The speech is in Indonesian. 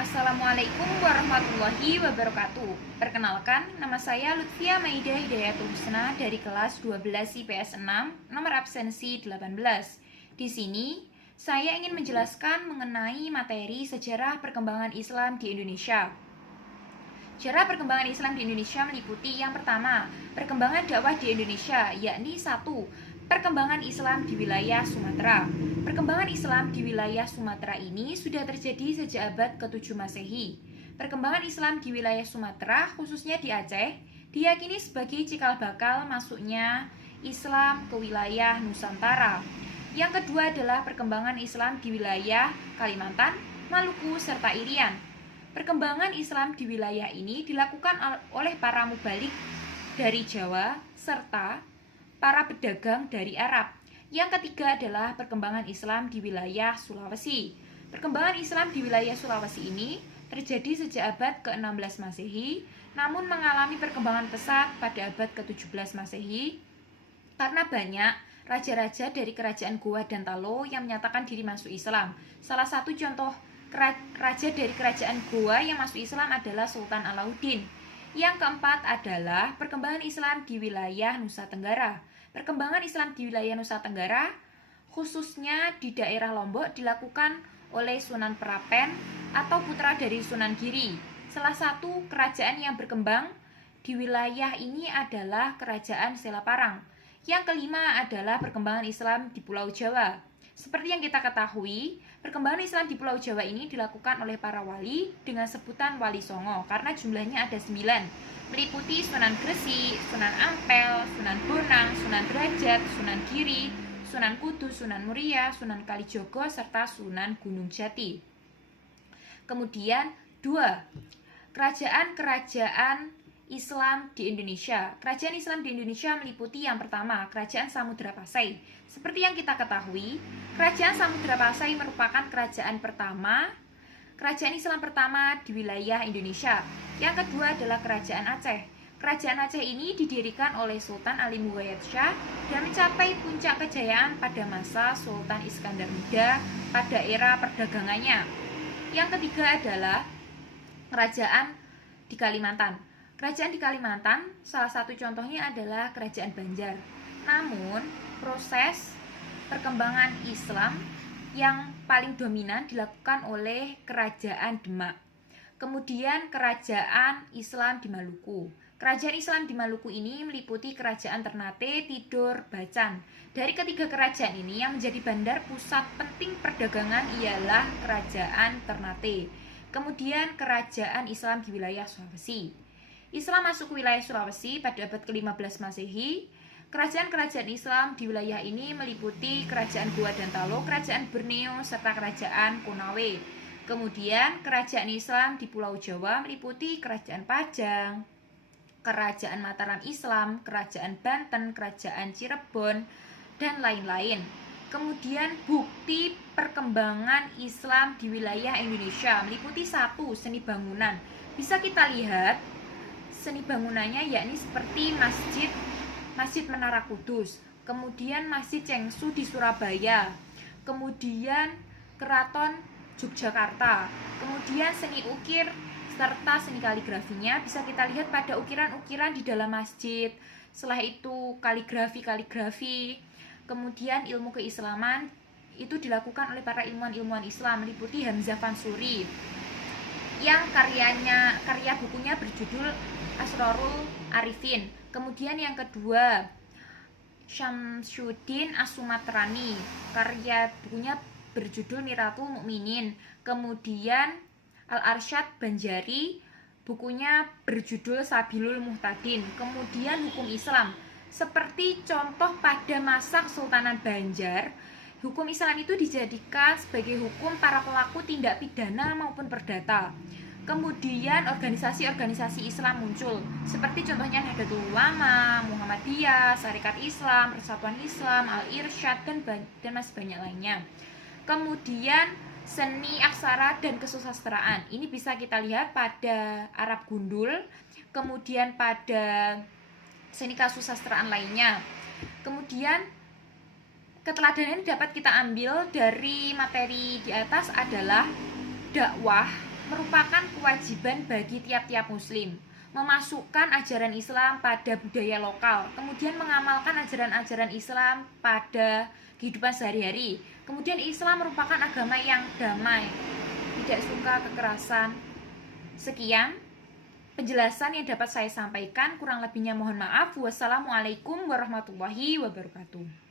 Assalamualaikum warahmatullahi wabarakatuh. Perkenalkan, nama saya Lutfia Maidah Hidayatul Husna dari kelas 12 IPS 6, nomor absensi 18. Di sini, saya ingin menjelaskan mengenai materi sejarah perkembangan Islam di Indonesia. Sejarah perkembangan Islam di Indonesia meliputi yang pertama, perkembangan dakwah di Indonesia, yakni 1. Perkembangan Islam di wilayah Sumatera. Perkembangan Islam di wilayah Sumatera ini sudah terjadi sejak abad ke-7 Masehi. Perkembangan Islam di wilayah Sumatera, khususnya di Aceh, diyakini sebagai cikal bakal masuknya Islam ke wilayah Nusantara. Yang kedua adalah perkembangan Islam di wilayah Kalimantan, Maluku, serta Irian. Perkembangan Islam di wilayah ini dilakukan oleh para mubalik dari Jawa serta para pedagang dari Arab. Yang ketiga adalah perkembangan Islam di wilayah Sulawesi. Perkembangan Islam di wilayah Sulawesi ini terjadi sejak abad ke-16 Masehi, namun mengalami perkembangan pesat pada abad ke-17 Masehi karena banyak raja-raja dari kerajaan Goa dan Talo yang menyatakan diri masuk Islam. Salah satu contoh raja dari kerajaan Goa yang masuk Islam adalah Sultan Alauddin. Yang keempat adalah perkembangan Islam di wilayah Nusa Tenggara. Perkembangan Islam di wilayah Nusa Tenggara, khususnya di daerah Lombok, dilakukan oleh Sunan Perapen atau putra dari Sunan Giri. Salah satu kerajaan yang berkembang di wilayah ini adalah Kerajaan Selaparang. Yang kelima adalah perkembangan Islam di Pulau Jawa. Seperti yang kita ketahui, perkembangan Islam di Pulau Jawa ini dilakukan oleh para wali dengan sebutan Wali Songo karena jumlahnya ada 9, meliputi Sunan Gresik, Sunan Ampel, Sunan Bonang, Sunan Derajat, Sunan Giri, Sunan Kudus, Sunan Muria, Sunan Kalijogo, serta Sunan Gunung Jati. Kemudian 2. Kerajaan-kerajaan Islam di Indonesia. Kerajaan Islam di Indonesia meliputi yang pertama, Kerajaan Samudra Pasai. Seperti yang kita ketahui, Kerajaan Samudra Pasai merupakan kerajaan Islam pertama di wilayah Indonesia. Yang kedua adalah Kerajaan Aceh. Kerajaan Aceh ini didirikan oleh Sultan Ali Muhayyad Shah dan mencapai puncak kejayaan pada masa Sultan Iskandar Muda pada era perdagangannya. Yang ketiga adalah Kerajaan di Kalimantan. Kerajaan di Kalimantan, salah satu contohnya adalah Kerajaan Banjar. Namun, proses perkembangan Islam yang paling dominan dilakukan oleh Kerajaan Demak. Kemudian Kerajaan Islam di Maluku. Kerajaan Islam di Maluku ini meliputi Kerajaan Ternate, Tidore, Bacan. Dari ketiga kerajaan ini yang menjadi bandar pusat penting perdagangan ialah Kerajaan Ternate. Kemudian Kerajaan Islam di wilayah Sulawesi. Islam masuk ke wilayah Sulawesi pada abad ke-15 Masehi. Kerajaan-kerajaan Islam di wilayah ini meliputi Kerajaan Goa dan Talo, Kerajaan Borneo, serta Kerajaan Konawe. Kemudian Kerajaan Islam di Pulau Jawa meliputi Kerajaan Pajang, Kerajaan Mataram Islam, Kerajaan Banten, Kerajaan Cirebon, dan lain-lain. Kemudian bukti perkembangan Islam di wilayah Indonesia meliputi 1. Seni bangunan. Bisa kita lihat seni bangunannya yakni seperti Masjid Menara Kudus, kemudian Masjid Cengsu di Surabaya, kemudian Keraton Yogyakarta, kemudian seni ukir serta seni kaligrafinya bisa kita lihat pada ukiran-ukiran di dalam masjid. Setelah itu kaligrafi, kemudian ilmu keislaman itu dilakukan oleh para ilmuwan-ilmuwan Islam meliputi Hamzah Fansuri yang karya bukunya berjudul Asrorul Arifin. Kemudian yang kedua, Syamsuddin As-Sumatrani, karya bukunya berjudul Miratul Mukminin. Kemudian Al-Arsyad Banjari, bukunya berjudul Sabilul Muhtadin. Kemudian hukum Islam, seperti contoh pada masa Kesultanan Banjar, hukum Islam itu dijadikan sebagai hukum para pelaku tindak pidana maupun perdata. Kemudian organisasi-organisasi Islam muncul, seperti contohnya Nahdlatul Ulama, Muhammadiyah, Sarekat Islam, Persatuan Islam, Al-Irsyad, dan masih banyak lainnya. Kemudian seni aksara dan kesusastraan, ini bisa kita lihat pada Arab Gundul, kemudian pada seni kesusastraan lainnya. Kemudian keteladanan dapat kita ambil dari materi di atas adalah dakwah merupakan kewajiban bagi tiap-tiap muslim, memasukkan ajaran Islam pada budaya lokal, kemudian mengamalkan ajaran-ajaran Islam pada kehidupan sehari-hari. Kemudian Islam merupakan agama yang damai, tidak suka kekerasan. Sekian penjelasan yang dapat saya sampaikan, kurang lebihnya mohon maaf. Wassalamualaikum warahmatullahi wabarakatuh.